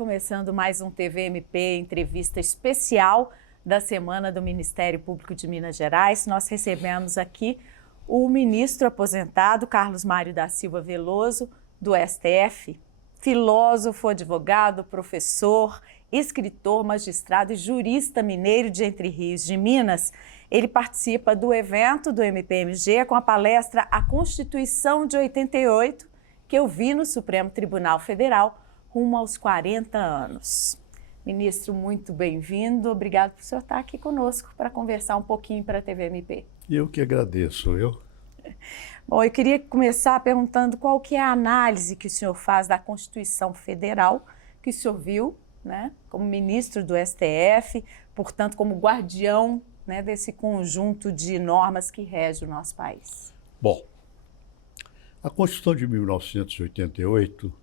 começando mais um TVMP, entrevista especial da Semana do Ministério Público de Minas Gerais. Nós recebemos aqui o ministro aposentado, Carlos Mário da Silva Veloso, do STF, filósofo, advogado, professor, escritor, magistrado e jurista mineiro de Entre Rios de Minas. Ele participa do evento do MPMG com a palestra A Constituição de 88, que eu vi no Supremo Tribunal Federal, rumo aos 40 anos. Ministro, muito bem-vindo. Obrigado por o senhor estar aqui conosco para conversar um pouquinho para a TVMP. Eu que agradeço, viu? Bom, eu queria começar perguntando qual que é a análise que o senhor faz da Constituição Federal, que o senhor viu, né, como ministro do STF, portanto, como guardião, né, desse conjunto de normas que rege o nosso país. Bom, a Constituição de 1988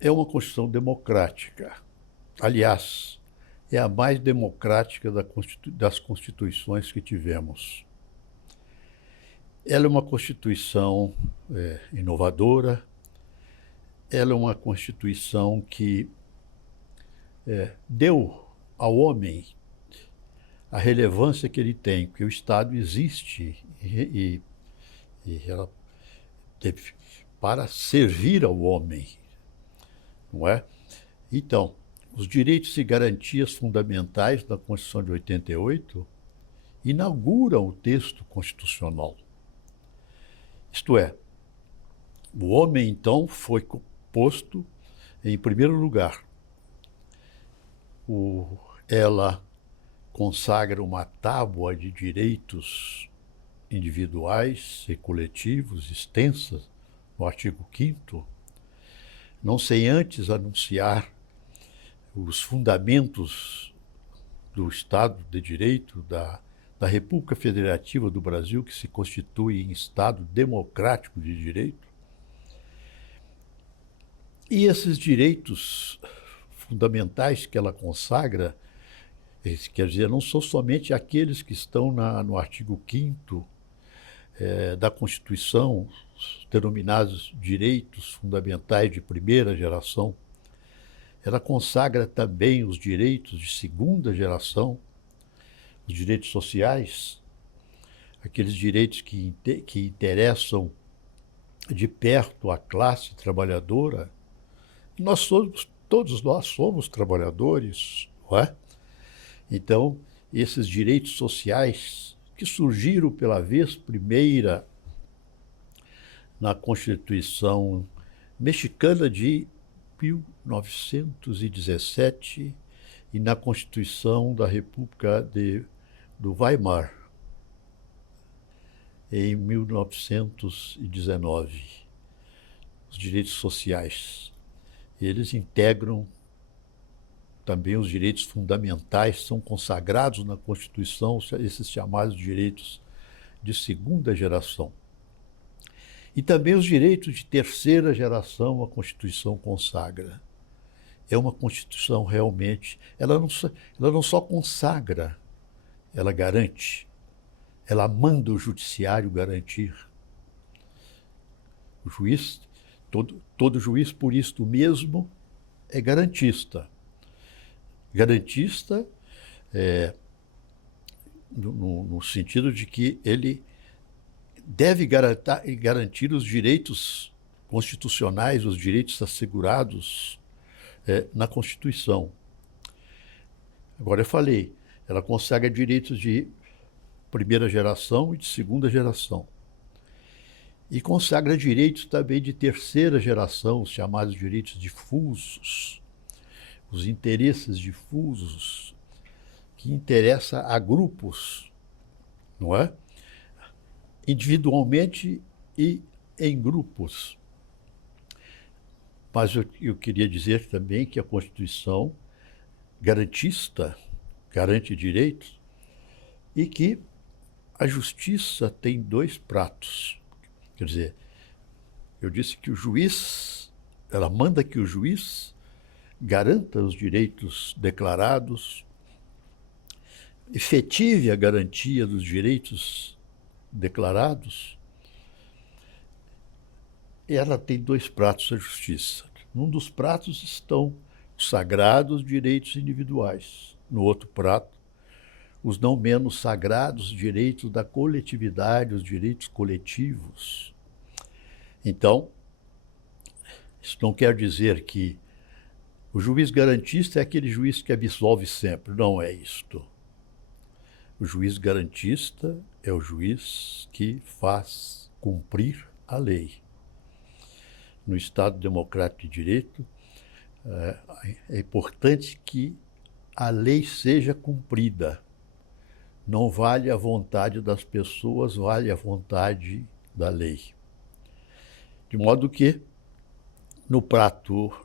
é uma Constituição democrática. Aliás, é a mais democrática das Constituições que tivemos. Ela é uma Constituição inovadora, ela é uma Constituição que deu ao homem a relevância que ele tem, porque o Estado existe e ela teve para servir ao homem, não é? Então, os direitos e garantias fundamentais da Constituição de 88 inauguram o texto constitucional. Isto é, o homem, então, foi posto em primeiro lugar. Ela consagra uma tábua de direitos individuais e coletivos extensa no artigo 5º, não sem antes anunciar os fundamentos do Estado de Direito da República Federativa do Brasil, que se constitui em Estado democrático de direito. E esses direitos fundamentais que ela consagra, quer dizer, não são somente aqueles que estão no artigo 5º da Constituição, denominados direitos fundamentais de primeira geração. Ela consagra também os direitos de segunda geração, os direitos sociais, aqueles direitos que interessam de perto a classe trabalhadora. Todos nós somos trabalhadores, não é? Então, esses direitos sociais que surgiram pela vez primeira na Constituição mexicana de 1917 e na Constituição da República do Weimar, em 1919. Os direitos sociais, eles integram também os direitos fundamentais, são consagrados na Constituição, esses chamados direitos de segunda geração. E também os direitos de terceira geração a Constituição consagra. É uma Constituição realmente, ela não só consagra, ela garante, ela manda o judiciário garantir. O juiz, todo juiz por isto mesmo é garantista. Garantista no sentido de que ele deve garantir os direitos constitucionais, os direitos assegurados na Constituição. Agora eu falei, ela consagra direitos de primeira geração e de segunda geração. E consagra direitos também de terceira geração, os chamados direitos difusos, os interesses difusos, que interessam a grupos, não é? Individualmente e em grupos. Mas eu queria dizer também que a Constituição garantista garante direitos e que a justiça tem dois pratos. Quer dizer, eu disse que ela manda que o juiz garanta os direitos declarados, efetive a garantia dos direitos declarados. E ela tem dois pratos, a justiça. Num dos pratos estão sagrados direitos individuais. No outro prato, os não menos sagrados direitos da coletividade, os direitos coletivos. Então, isso não quer dizer que o juiz garantista é aquele juiz que absolve sempre. Não é isto. O juiz garantista é o juiz que faz cumprir a lei. No Estado Democrático de Direito, é importante que a lei seja cumprida. Não vale a vontade das pessoas, vale a vontade da lei. De modo que, no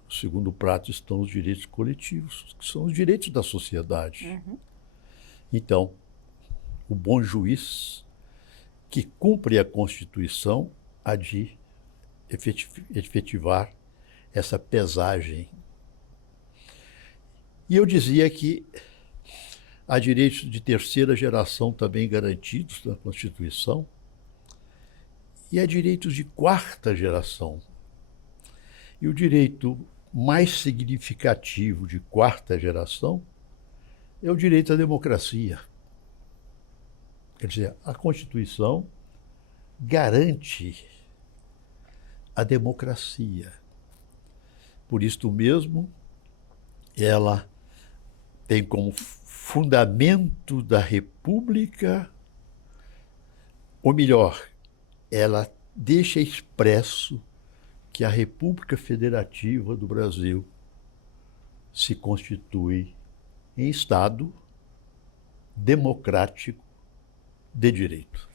segundo prato, estão os direitos coletivos, que são os direitos da sociedade. Então, o bom juiz que cumpre a Constituição há de efetivar essa pesagem. E eu dizia que há direitos de terceira geração também garantidos na Constituição e há direitos de quarta geração. E o direito mais significativo de quarta geração é o direito à democracia. Quer dizer, a Constituição garante a democracia. Por isto mesmo, ela tem como fundamento da República, ou melhor, ela deixa expresso que a República Federativa do Brasil se constitui em Estado democrático de direito.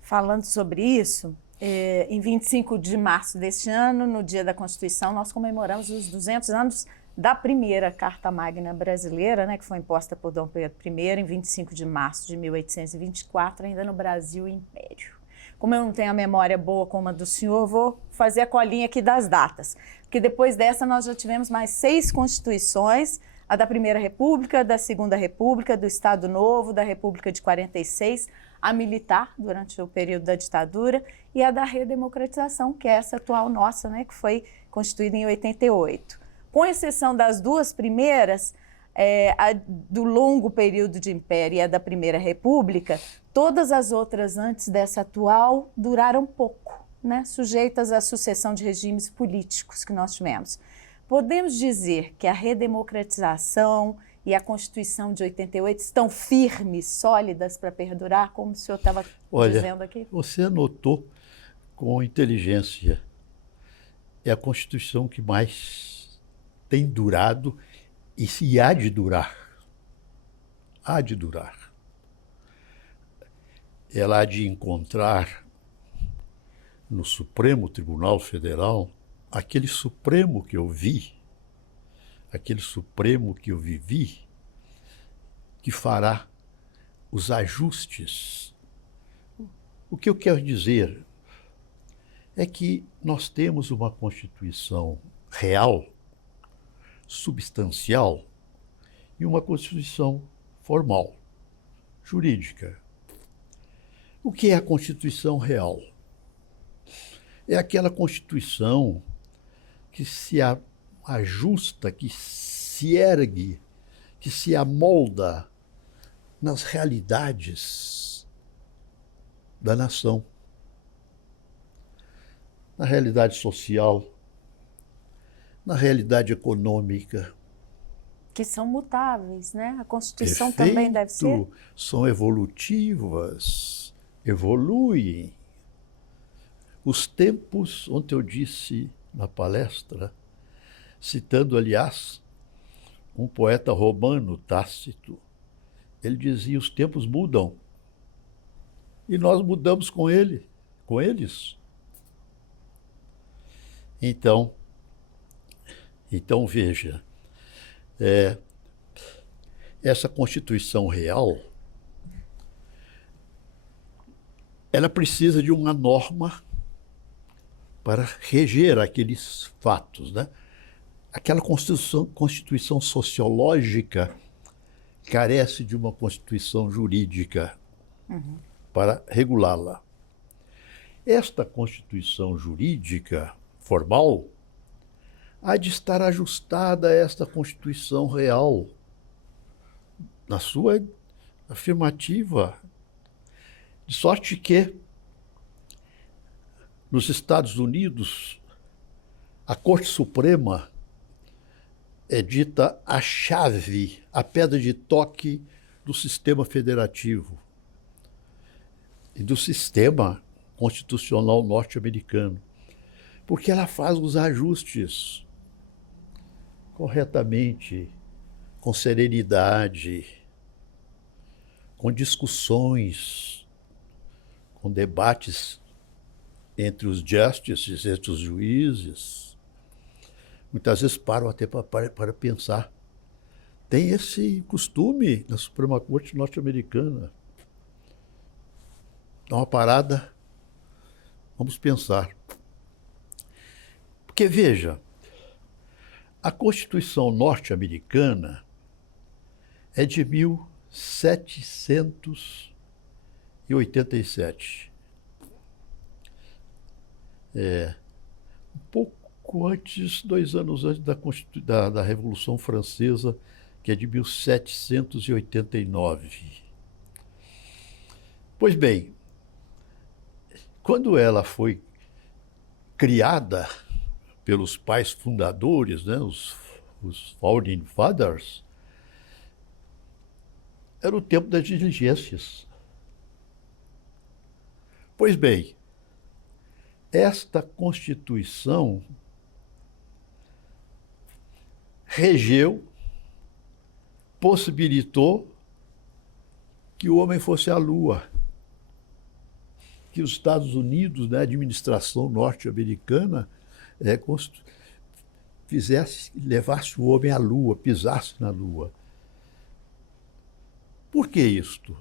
Falando sobre isso, em 25 de março deste ano, no Dia da Constituição, nós comemoramos os 200 anos da primeira Carta Magna brasileira, né, que foi imposta por Dom Pedro I em 25 de março de 1824, ainda no Brasil Império. Como eu não tenho a memória boa como a do senhor, vou fazer a colinha aqui das datas, porque depois dessa nós já tivemos mais 6 constituições, a da Primeira República, da Segunda República, do Estado Novo, da República de 46, a militar, durante o período da ditadura, e a da redemocratização, que é essa atual nossa, né, que foi constituída em 88. Com exceção das 2 primeiras, a do longo período de império e a da Primeira República, todas as outras antes dessa atual duraram pouco, né, sujeitas à sucessão de regimes políticos que nós tivemos. Podemos dizer que a redemocratização e a Constituição de 88 estão firmes, sólidas para perdurar, como o senhor estava dizendo aqui? Você anotou com inteligência. É a Constituição que mais tem durado e se há de durar. Há de durar. Ela há de encontrar no Supremo Tribunal Federal aquele Supremo que eu vi, aquele Supremo que eu vivi, que fará os ajustes. O que eu quero dizer é que nós temos uma Constituição real, substancial, e uma Constituição formal, jurídica. O que é a Constituição real? É aquela Constituição que se ajusta, que se ergue, que se amolda nas realidades da nação, na realidade social, na realidade econômica. Que são mutáveis, né? A Constituição também deve ser? São evolutivas, evoluem. Os tempos, ontem eu disse na palestra, citando, aliás, um poeta romano, Tácito, ele dizia: os tempos mudam. E nós mudamos com eles. Então veja, essa Constituição real, ela precisa de uma norma para reger aqueles fatos, né? Aquela Constituição sociológica carece de uma Constituição jurídica para regulá-la. Esta Constituição jurídica formal há de estar ajustada a esta Constituição real, na sua afirmativa, de sorte que, nos Estados Unidos, a Corte Suprema é dita a chave, a pedra de toque do sistema federativo e do sistema constitucional norte-americano, porque ela faz os ajustes corretamente, com serenidade, com discussões, com debates entre os justices, entre os juízes. Muitas vezes param até para pensar. Tem esse costume na Suprema Corte norte-americana. Dá uma parada, vamos pensar. Porque, veja, a Constituição norte-americana é de 1787. Um pouco antes, 2 anos antes da Revolução Francesa, que é de 1789. Pois bem, quando ela foi criada pelos pais fundadores, né, os Founding Fathers, era o tempo das diligências. Pois bem, esta Constituição regeu, possibilitou que o homem fosse à Lua, que os Estados Unidos, né, a administração norte-americana, levasse o homem à Lua, pisasse na Lua. Por que isto?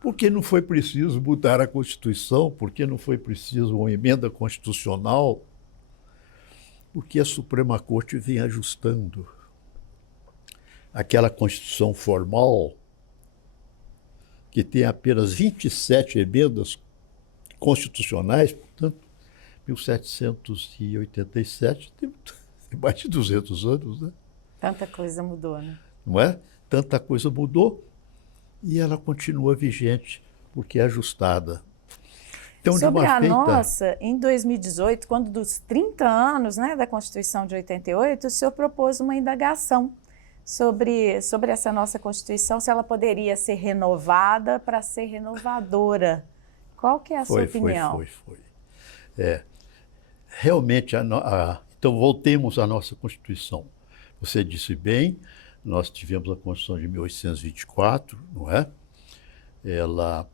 Porque não foi preciso mudar a Constituição, porque não foi preciso uma emenda constitucional, porque a Suprema Corte vem ajustando aquela Constituição formal, que tem apenas 27 emendas constitucionais, portanto, 1787, tem mais de 200 anos, né? Tanta coisa mudou, né? Não é? Tanta coisa mudou e ela continua vigente, porque é ajustada. Então, sobre a nossa, em 2018, quando dos 30 anos, né, da Constituição de 88, o senhor propôs uma indagação sobre essa nossa Constituição, se ela poderia ser renovada para ser renovadora. Qual que é a sua opinião? Foi. Realmente, então voltemos à nossa Constituição. Você disse bem, nós tivemos a Constituição de 1824, não é? Ela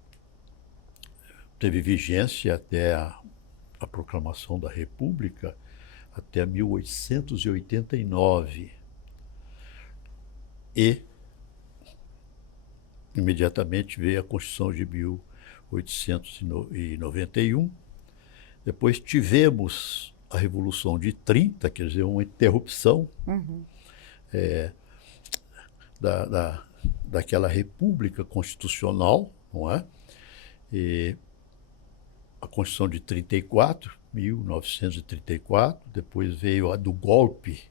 teve vigência até a proclamação da República, até 1889. E imediatamente veio a Constituição de 1891. Depois tivemos a Revolução de 30, quer dizer, uma interrupção daquela República Constitucional, não é? E a Constituição de 34, 1934, depois veio a do golpe,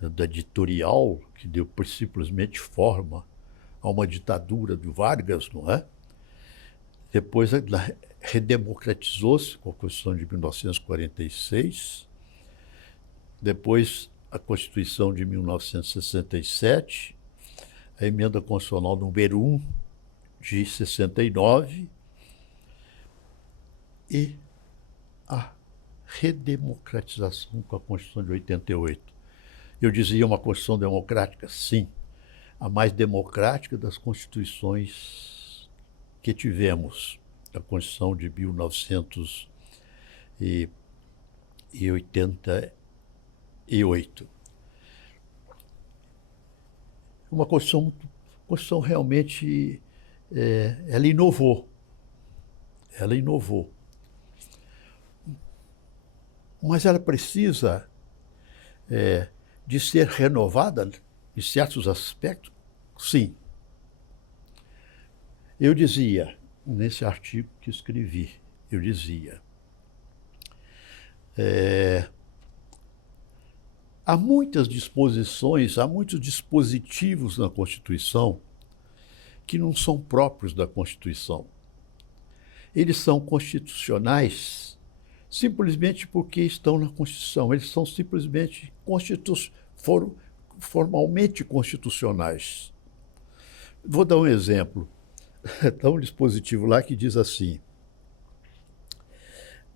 da editorial, que deu simplesmente forma a uma ditadura do Vargas, não é? Depois redemocratizou-se com a Constituição de 1946, depois a Constituição de 1967, a Emenda Constitucional número 1 de 69 e a redemocratização com a Constituição de 88. Eu dizia uma Constituição democrática? Sim, a mais democrática das constituições que tivemos. A Constituição de 1988. Uma Constituição realmente, ela inovou. Mas ela precisa de ser renovada em certos aspectos? Sim. Eu dizia, nesse artigo que escrevi, há muitas disposições, há muitos dispositivos na Constituição que não são próprios da Constituição. Eles são constitucionais simplesmente porque estão na Constituição. Eles são simplesmente formalmente constitucionais. Vou dar um exemplo. Está um dispositivo lá que diz assim: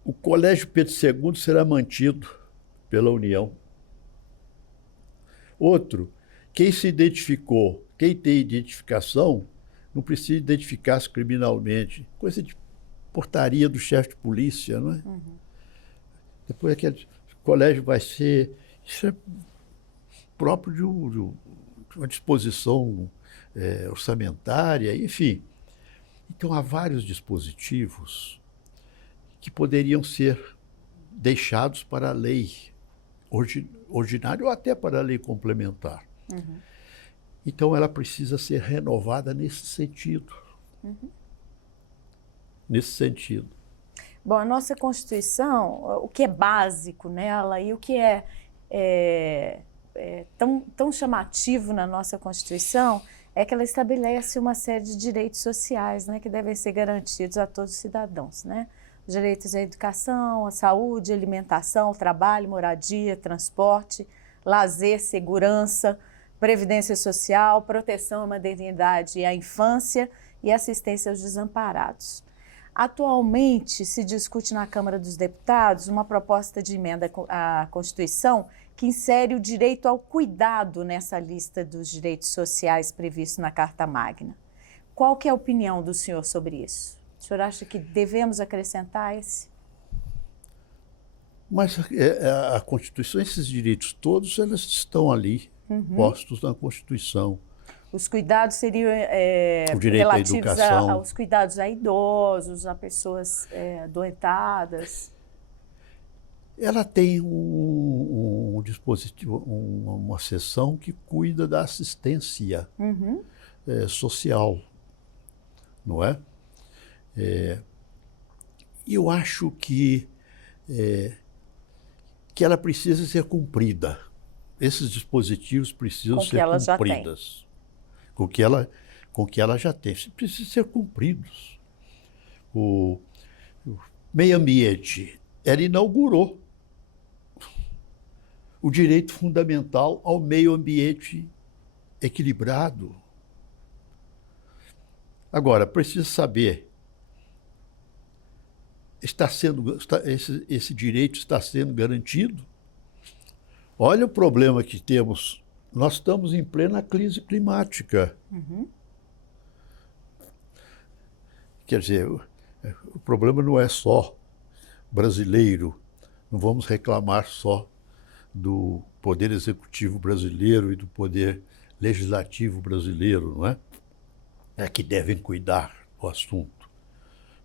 o Colégio Pedro II será mantido pela União. Outro, quem se identificou, quem tem identificação, não precisa identificar-se criminalmente. Coisa de portaria do chefe de polícia, não é? Uhum. Depois aquele colégio vai ser... Isso é próprio de uma disposição orçamentária, enfim. Então, há vários dispositivos que poderiam ser deixados para a lei ordinária ou até para a lei complementar. Uhum. Então, ela precisa ser renovada nesse sentido. Uhum. Nesse sentido. Bom, a nossa Constituição, o que é básico nela e o que é tão chamativo na nossa Constituição é que ela estabelece uma série de direitos sociais, né, que devem ser garantidos a todos os cidadãos, né? Os direitos à educação, à saúde, alimentação, trabalho, moradia, transporte, lazer, segurança, previdência social, proteção à maternidade e à infância e assistência aos desamparados. Atualmente, se discute na Câmara dos Deputados uma proposta de emenda à Constituição que insere o direito ao cuidado nessa lista dos direitos sociais previstos na Carta Magna. Qual que é a opinião do senhor sobre isso? O senhor acha que devemos acrescentar esse? Mas a Constituição, esses direitos todos, eles estão ali, postos na Constituição. Os cuidados seriam relativos aos cuidados a idosos, a pessoas adoentadas. Ela tem um dispositivo, uma seção que cuida da assistência social, não é? E eu acho que ela precisa ser cumprida. Esses dispositivos precisam ser cumpridos. Com que ela já tem. Precisam ser cumpridos. O meio ambiente, ela inaugurou o direito fundamental ao meio ambiente equilibrado. Agora, precisa saber, esse direito está sendo garantido? Olha o problema que temos. Nós estamos em plena crise climática. Uhum. Quer dizer, o problema não é só brasileiro. Não vamos reclamar só do Poder Executivo brasileiro e do Poder Legislativo brasileiro, não é? É que devem cuidar do assunto,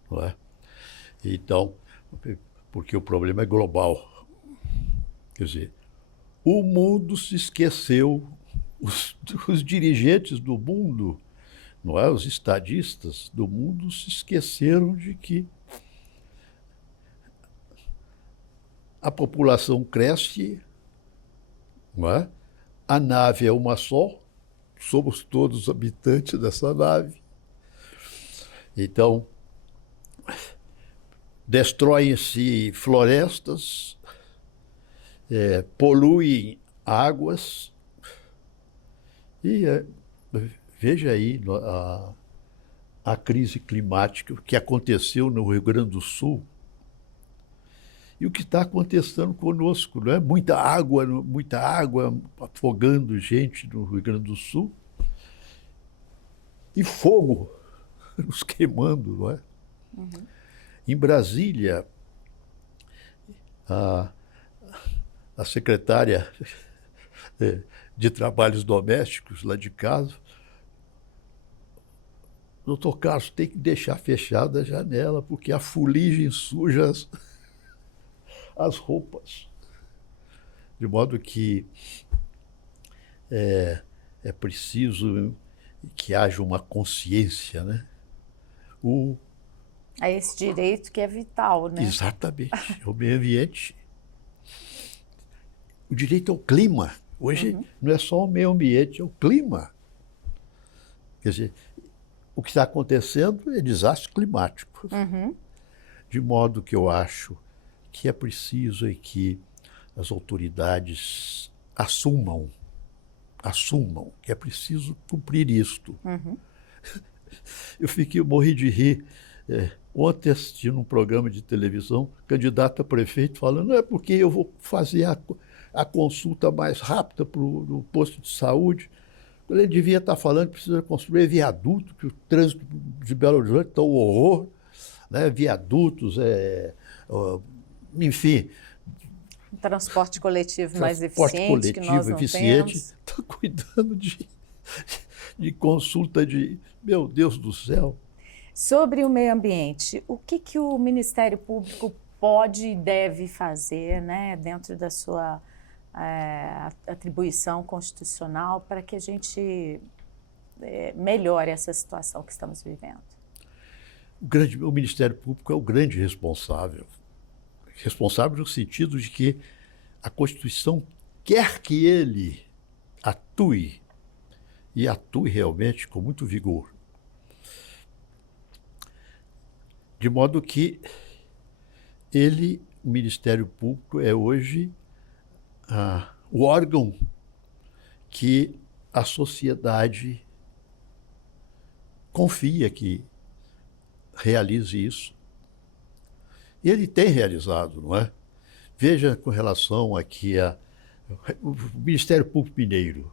não é? Então, porque o problema é global. Quer dizer, o mundo se esqueceu, os dirigentes do mundo, não é? Os estadistas do mundo se esqueceram de que a população cresce, não é? A nave é uma só, somos todos habitantes dessa nave. Então, destroem-se florestas, poluem águas. E veja aí a crise climática que aconteceu no Rio Grande do Sul e o que está acontecendo conosco, não é? Muita água afogando gente no Rio Grande do Sul e fogo nos queimando, não é? Uhum. Em Brasília, a secretária de Trabalhos Domésticos lá de casa, doutor Carlos, tem que deixar fechada a janela, porque a fuligem suja as roupas. De modo que é preciso que haja uma consciência, né? A esse direito que é vital, né? Exatamente. O meio ambiente o direito ao clima. Hoje não é só o meio ambiente, é o clima. Quer dizer, o que está acontecendo é desastre climático. De modo que eu acho que é preciso que as autoridades assumam que é preciso cumprir isto. Eu morri de rir. Ontem assistindo um programa de televisão, candidato a prefeito falando, não é porque eu vou fazer a consulta mais rápida no posto de saúde. Ele devia estar falando que precisa construir viaduto, que o trânsito de Belo Horizonte está um horror, né? Viadutos, enfim. Transporte coletivo mais eficiente, que nós não temos. Está cuidando de consulta de... Meu Deus do céu! Sobre o meio ambiente, o que o Ministério Público pode e deve fazer, né, dentro da sua atribuição constitucional para que a gente melhore essa situação que estamos vivendo? O Ministério Público é o grande responsável. Responsável no sentido de que a Constituição quer que ele atue, e atue realmente com muito vigor. De modo que o Ministério Público é hoje o órgão que a sociedade confia que realize isso. E ele tem realizado, não é? Veja com relação aqui ao Ministério Público Mineiro,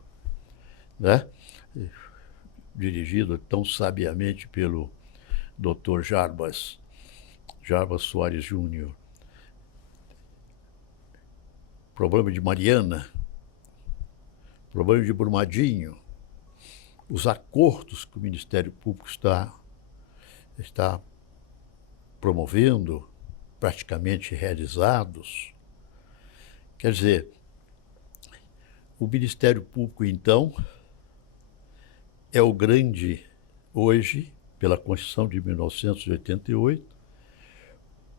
né? Dirigido tão sabiamente pelo Dr. Jarbas Soares Júnior. Problema de Mariana, problema de Brumadinho, os acordos que o Ministério Público está promovendo, praticamente realizados. Quer dizer, o Ministério Público, então, é o grande, hoje, pela Constituição de 1988,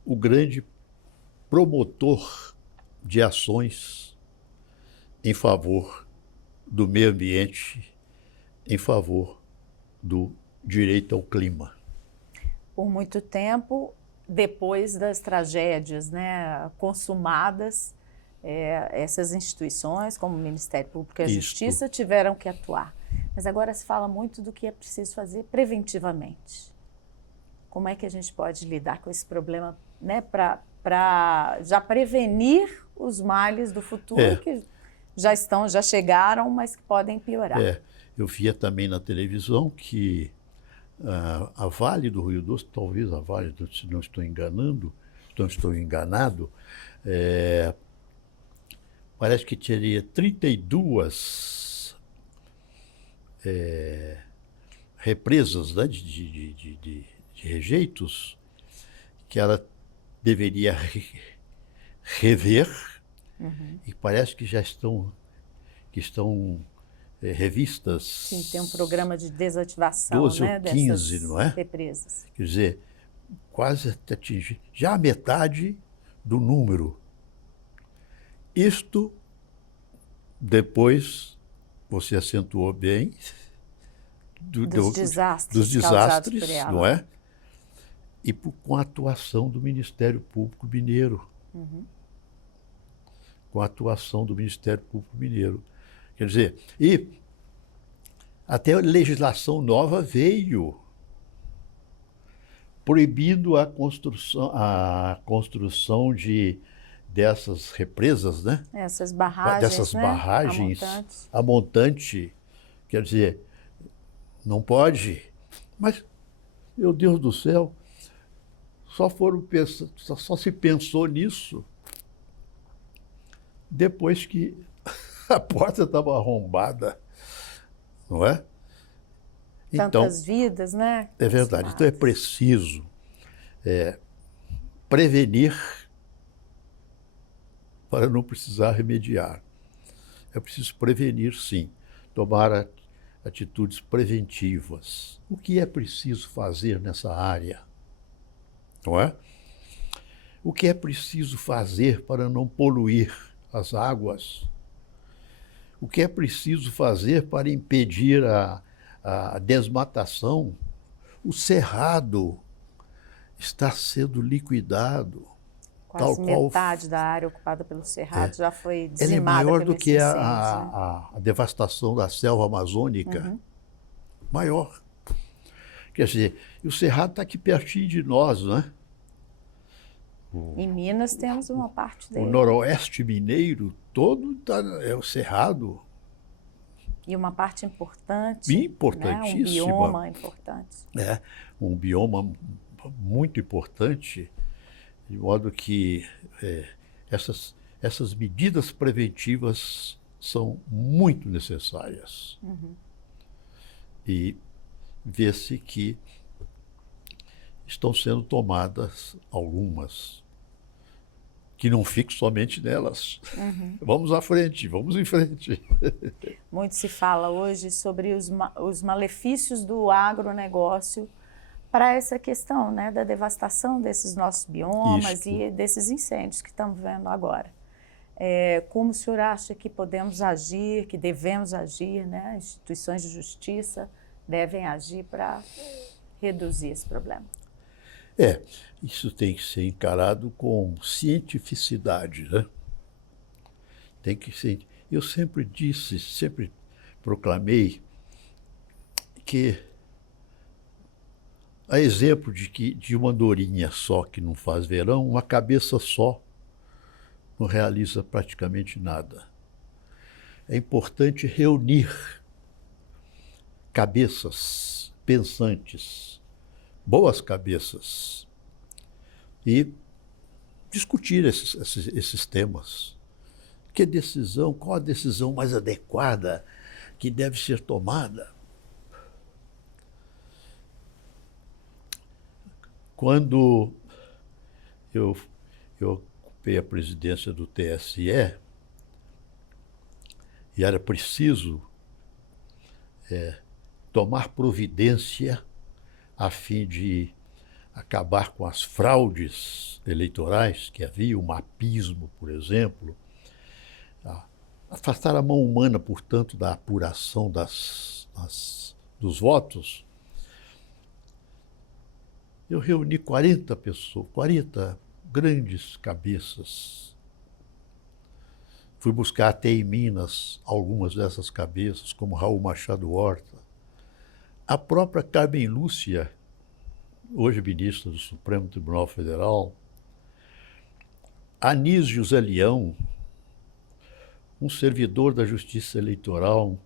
o grande promotor de ações em favor do meio ambiente, em favor do direito ao clima. Por muito tempo, depois das tragédias, né, consumadas, essas instituições, como o Ministério Público e a Justiça, tiveram que atuar. Mas agora se fala muito do que é preciso fazer preventivamente. Como é que a gente pode lidar com esse problema, né, para já prevenir os males do futuro que já chegaram, mas que podem piorar? Eu via também na televisão que a Vale do Rio Doce, talvez a Vale, se não estou enganado, parece que teria 32 represas, né, de rejeitos que ela deveria rever, e parece que já estão revistas. Sim, tem um programa de desativação, 12 né, ou 15, dessas não é? represas. Quer dizer, quase atingir já a metade do número. Isto, depois, você acentuou bem, dos desastres causados por ela, não é? E com a atuação do Ministério Público Mineiro. Com a atuação do Ministério Público Mineiro. Quer dizer, e até a legislação nova veio proibindo a construção dessas represas, né? Essas barragens, dessas barragens a montante. Quer dizer, não pode. Mas, meu Deus do céu, só se pensou nisso depois que a porta estava arrombada, não é? Tantas vidas, né? É verdade. Então é preciso prevenir para não precisar remediar. É preciso prevenir, sim, tomar atitudes preventivas. O que é preciso fazer nessa área? Não é? O que é preciso fazer para não poluir as águas. O que é preciso fazer para impedir a desmatação? O cerrado está sendo liquidado. Quase metade da área ocupada pelo cerrado já foi dizimada. Ela é maior do que né? a devastação da selva amazônica. Maior. Quer dizer, o cerrado está aqui pertinho de nós, né? Em Minas temos uma parte dele. O noroeste mineiro todo é o cerrado. E uma parte importante. Importantíssima. Né? Um bioma importante. É, um bioma muito importante, de modo que essas medidas preventivas são muito necessárias. E vê-se que estão sendo tomadas algumas, que não fique somente nelas. Vamos à frente, vamos em frente. Muito se fala hoje sobre os malefícios do agronegócio para essa questão, né, da devastação desses nossos biomas e desses incêndios que estamos vendo agora. Como o senhor acha que podemos agir, que devemos agir, né? Instituições de justiça devem agir para reduzir esse problema? Isso tem que ser encarado com cientificidade, né? Tem que ser. Eu sempre disse, sempre proclamei que, a exemplo de uma andorinha só que não faz verão, uma cabeça só não realiza praticamente nada. É importante reunir cabeças pensantes, boas cabeças, e discutir esses temas. Qual a decisão mais adequada que deve ser tomada? Quando eu ocupei a presidência do TSE, e era preciso tomar providência a fim de acabar com as fraudes eleitorais que havia, o mapismo, por exemplo, afastar a mão humana, portanto, da apuração dos votos. Eu reuni 40 pessoas, 40 grandes cabeças. Fui buscar até em Minas algumas dessas cabeças, como Raul Machado Horta. A própria Carmen Lúcia, hoje ministra do Supremo Tribunal Federal, Anísio Zé Leão, um servidor da Justiça Eleitoral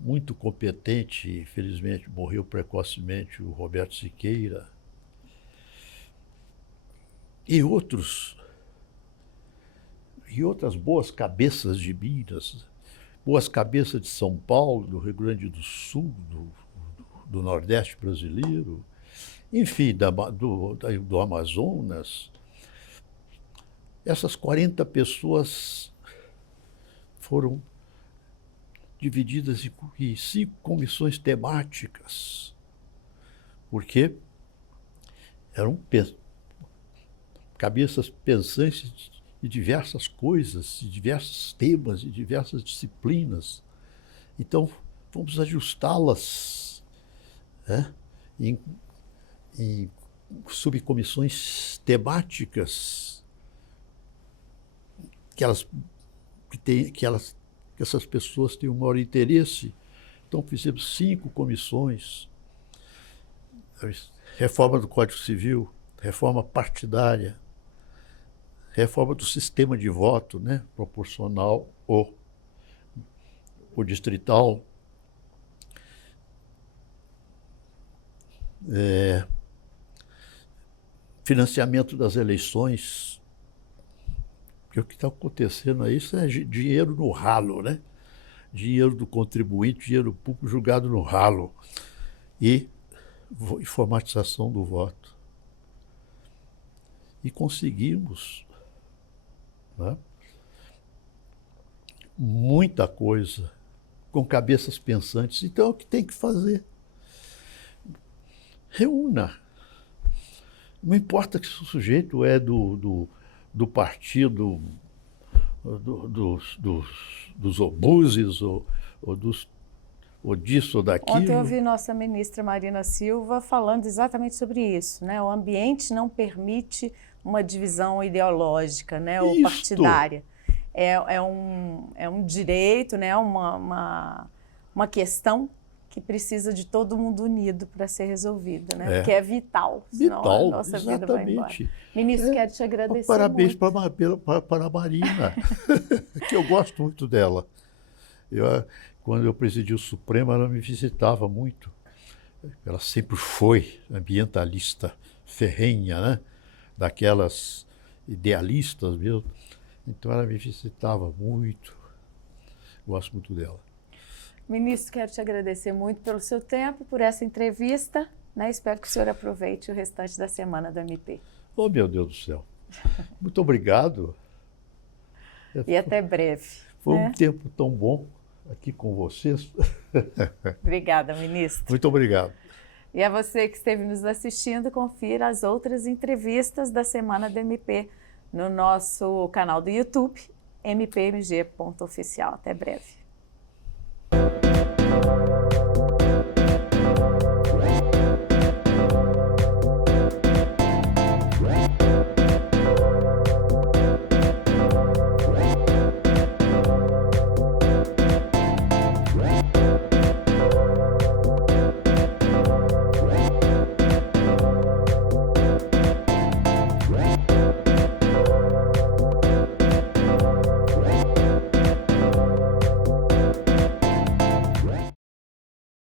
muito competente, infelizmente morreu precocemente, o Roberto Siqueira, e outras boas cabeças de Minas, boas cabeças de São Paulo, do Rio Grande do Sul, do Nordeste brasileiro, enfim, do Amazonas. Essas 40 pessoas foram divididas em 5 comissões temáticas, porque eram cabeças pensantes de diversas coisas, de diversos temas, de diversas disciplinas. Então, vamos ajustá-las, né, em subcomissões temáticas que essas pessoas têm o maior interesse. Então, fizemos 5 comissões: reforma do Código Civil, reforma partidária, reforma do sistema de voto, né, proporcional ou distrital, financiamento das eleições, porque o que está acontecendo aí é dinheiro no ralo, né? Dinheiro do contribuinte, dinheiro público jogado no ralo, e informatização do voto. E conseguimos, né, muita coisa com cabeças pensantes. Então, é o que tem que fazer? Reúna. Não importa que o sujeito é do partido dos obuses, ou disso ou daquilo. Ontem eu ouvi nossa ministra Marina Silva falando exatamente sobre isso, né? O ambiente não permite uma divisão ideológica, né, ou partidária. É um direito, né, uma questão que precisa de todo mundo unido para ser resolvida, né? Porque é vital, senão a nossa vida vai embora. Ministro, quero te agradecer Parabéns muito. para a Marina, que eu gosto muito dela. Quando eu presidi o Supremo, ela me visitava muito. Ela sempre foi ambientalista ferrenha, né? Daquelas idealistas mesmo. Então ela me visitava muito. Gosto muito dela. Ministro, quero te agradecer muito pelo seu tempo, por essa entrevista, né? Espero que o senhor aproveite o restante da semana do MP. Oh, meu Deus do céu. Muito obrigado. E até breve. Foi um tempo tão bom aqui com vocês. Obrigada, ministro. Muito obrigado. E a você que esteve nos assistindo, confira as outras entrevistas da semana do MP no nosso canal do YouTube, mpmg.oficial. Até breve.